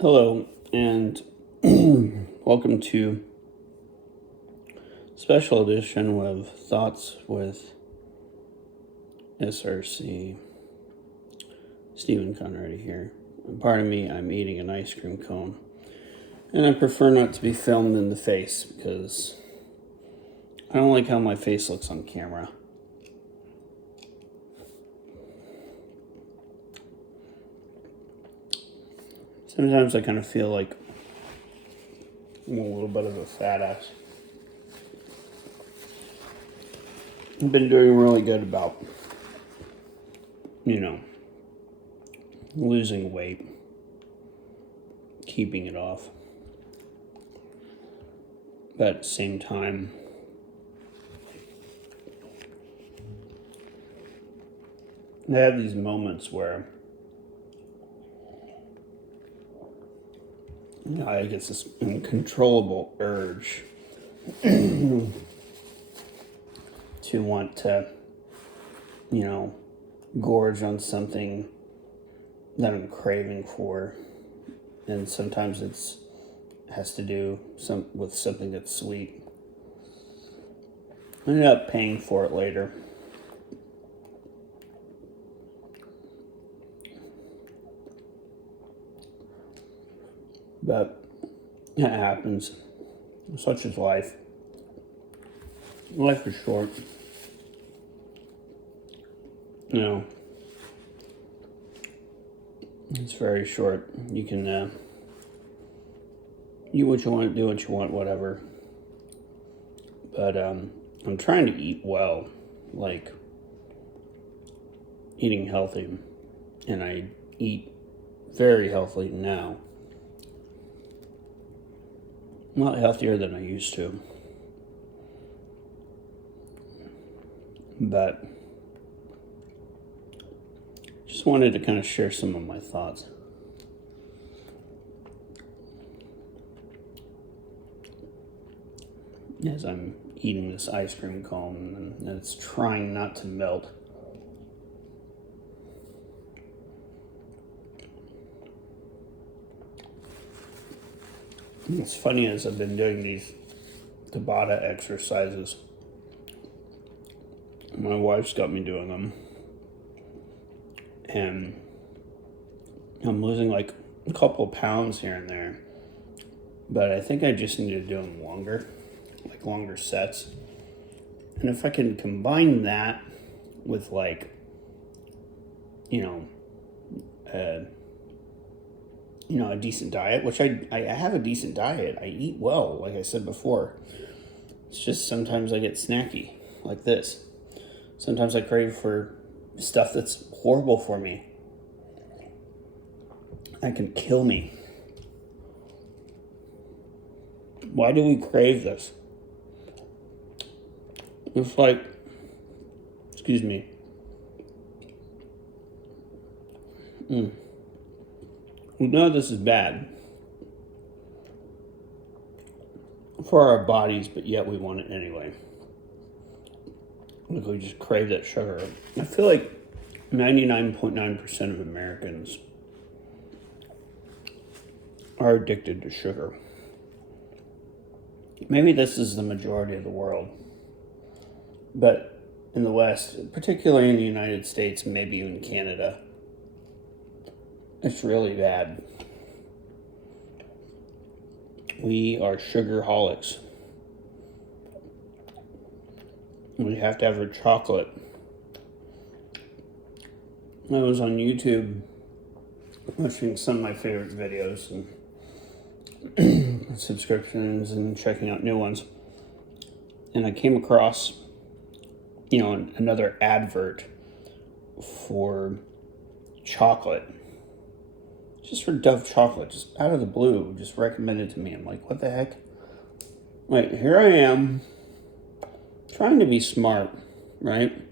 Hello, and welcome to special edition of Thoughts with SRC. Stephen Conrady here. Pardon me, I'm eating an ice cream cone. And I prefer not to be filmed in the face because I don't like how my face looks on camera. Sometimes I kind of feel like I'm a little bit of a fat ass. I've been doing really good about, losing weight, keeping it off. But at the same time, I have these moments where I get this uncontrollable urge to want to, gorge on something that I'm craving for. And sometimes has to do with something that's sweet. I ended up paying for it later. But it happens. Such is life. Life is short. It's very short. You can eat what you want, do what you want, whatever. But I'm trying to eat well, like eating healthy, and I eat very healthy now. A lot healthier than I used to. But just wanted to kind of share some of my thoughts. As I'm eating this ice cream cone and it's trying not to melt. It's funny as I've been doing these Tabata exercises. My wife's got me doing them. And I'm losing like a couple of pounds here and there. But I think I just need to do them longer, like longer sets. And if I can combine that with like, a decent diet, which I have a decent diet. I eat well, like I said before. It's just sometimes I get snacky, like this. Sometimes I crave for stuff that's horrible for me. That can kill me. Why do we crave this? It's like, excuse me. We know this is bad for our bodies, but yet we want it anyway. Like we just crave that sugar. I feel like 99.9% of Americans are addicted to sugar. Maybe this is the majority of the world. But in the West, particularly in the United States, maybe even Canada, it's really bad. We are sugarholics. We have to have our chocolate. I was on YouTube watching some of my favorite videos and subscriptions and checking out new ones. And I came across, another advert for chocolate. Just for Dove chocolate, just out of the blue, just recommended to me. I'm like, what the heck? Like, here I am, trying to be smart, right?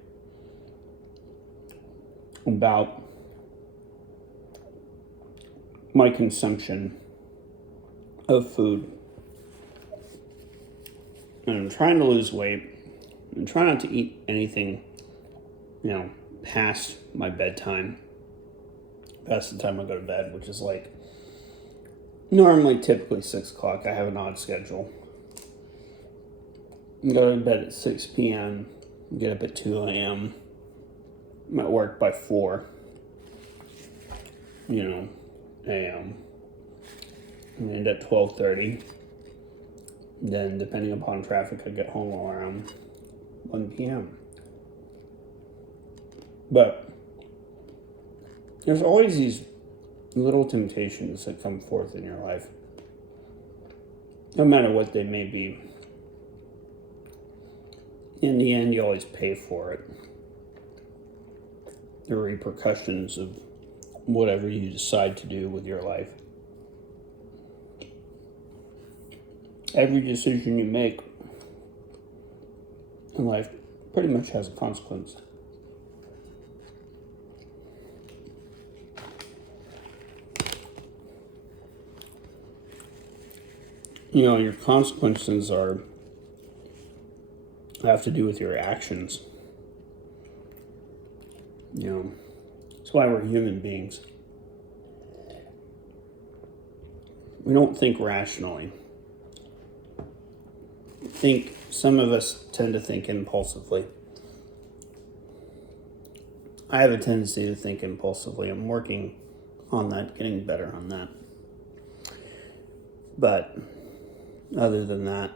About my consumption of food. And I'm trying to lose weight. I'm trying not to eat anything, past my bedtime. Past the time I go to bed, which is like Normally, typically 6 o'clock. I have an odd schedule. Go to bed at 6 p.m., get up at 2 a.m. I'm at work by 4, a.m. and end at 12:30. Then, depending upon traffic, I get home around 1 p.m. But there's always these little temptations that come forth in your life, no matter what they may be. In the end, you always pay for it. The repercussions of whatever you decide to do with your life. Every decision you make in life pretty much has a consequence. Your consequences have to do with your actions. That's why we're human beings. We don't think rationally. Some of us tend to think impulsively. I have a tendency to think impulsively. I'm working on that, getting better on that. But other than that,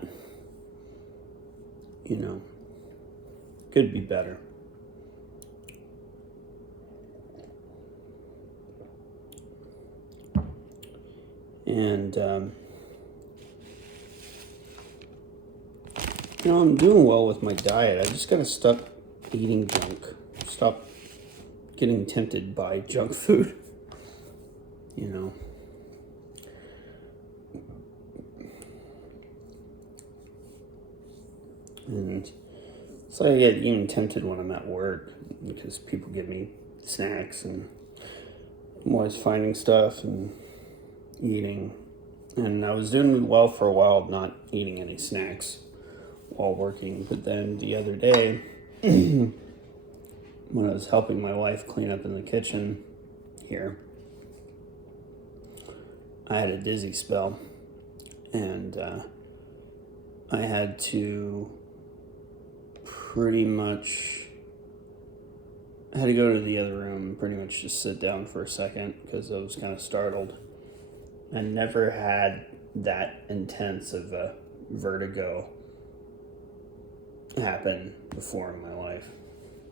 could be better. And, I'm doing well with my diet. I just gotta stop eating junk. Stop getting tempted by junk food. And it's like I get even tempted when I'm at work because people give me snacks and I'm always finding stuff and eating. And I was doing well for a while not eating any snacks while working. But then the other day, when I was helping my wife clean up in the kitchen here, I had a dizzy spell. And I had to go to the other room and pretty much just sit down for a second because I was kind of startled. I never had that intense of a vertigo happen before in my life.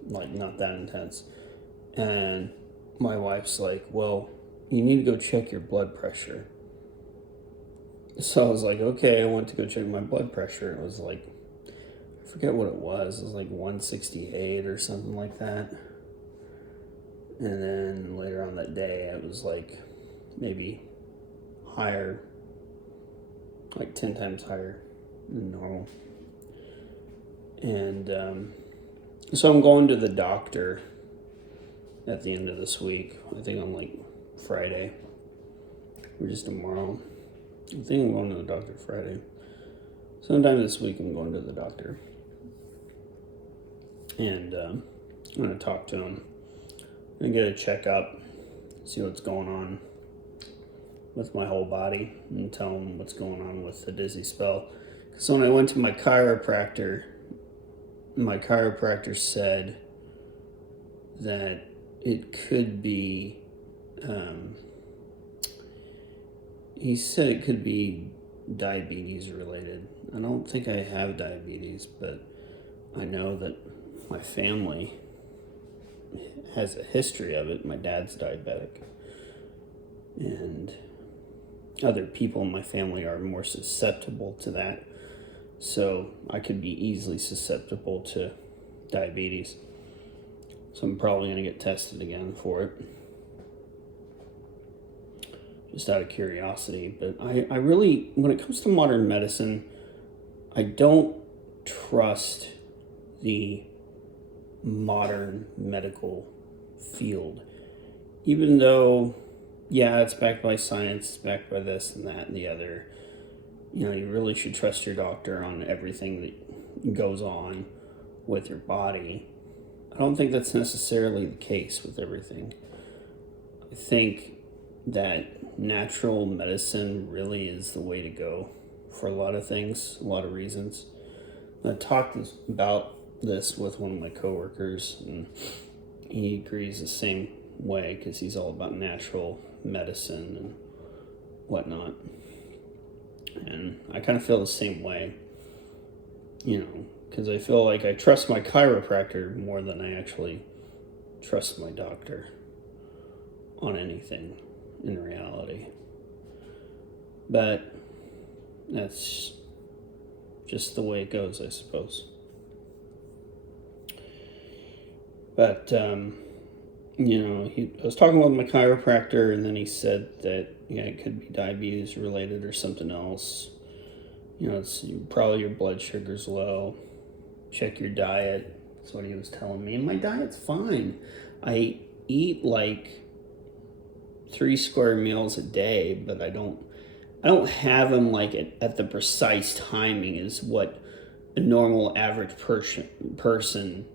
Like, not that intense. And my wife's like, well, you need to go check your blood pressure. So I was like, okay, I went to go check my blood pressure. It was like, I forget what it was. It was like 168 or something like that. And then later on that day, it was like maybe higher, like 10 times higher than normal. And so I'm going to the doctor at the end of this week. I think on like Friday or just tomorrow. I think I'm going to the doctor Friday. Sometime this week I'm going to the doctor. And I'm going to talk to him. I'm going to get a checkup, see what's going on with my whole body, and tell him what's going on with the dizzy spell. Because when I went to my chiropractor said that it could be, he said it could be diabetes related. I don't think I have diabetes, but I know that my family has a history of it. My dad's diabetic. And other people in my family are more susceptible to that. So I could be easily susceptible to diabetes. So I'm probably going to get tested again for it. Just out of curiosity. But I really, when it comes to modern medicine, I don't trust the modern medical field. Even though, yeah, it's backed by science, it's backed by this and that and the other. You really should trust your doctor on everything that goes on with your body. I don't think that's necessarily the case with everything. I think that natural medicine really is the way to go for a lot of things, a lot of reasons. I talked about this with one of my coworkers, and he agrees the same way because he's all about natural medicine and whatnot. And I kind of feel the same way, because I feel like I trust my chiropractor more than I actually trust my doctor on anything in reality. But that's just the way it goes, I suppose. But, I was talking with my chiropractor, and then he said that, it could be diabetes related or something else. It's probably your blood sugar's low. Check your diet. That's what he was telling me. And my diet's fine. I eat like 3 square meals a day, but I don't have them like at the precise timing is what a normal average person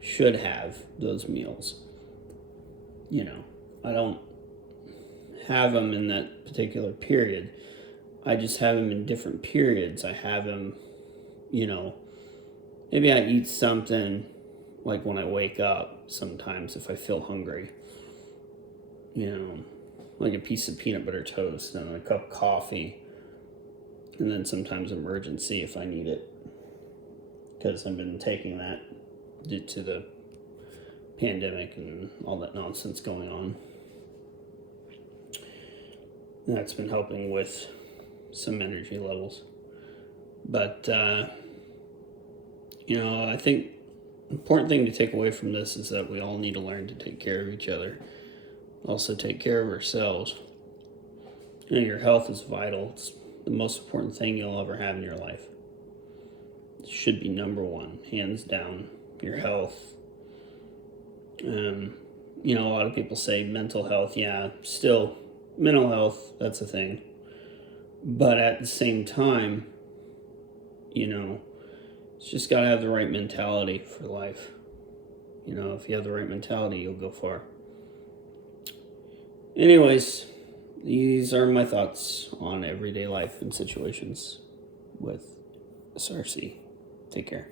should have those meals. I don't have them in that particular period. I just have them in different periods. I have them, maybe I eat something like when I wake up sometimes if I feel hungry. Like a piece of peanut butter toast and a cup of coffee, and then sometimes emergency if I need it, because I've been taking that due to the pandemic and all that nonsense going on. That's been helping with some energy levels. But, I think the important thing to take away from this is that we all need to learn to take care of each other. Also take care of ourselves. Your health is vital. It's the most important thing you'll ever have in your life. It should be number one, hands down, your health. A lot of people say mental health. Yeah, still, mental health, that's a thing. But at the same time, it's just got to have the right mentality for life. If you have the right mentality, you'll go far. Anyways, these are my thoughts on everyday life and situations with SRC. Take care.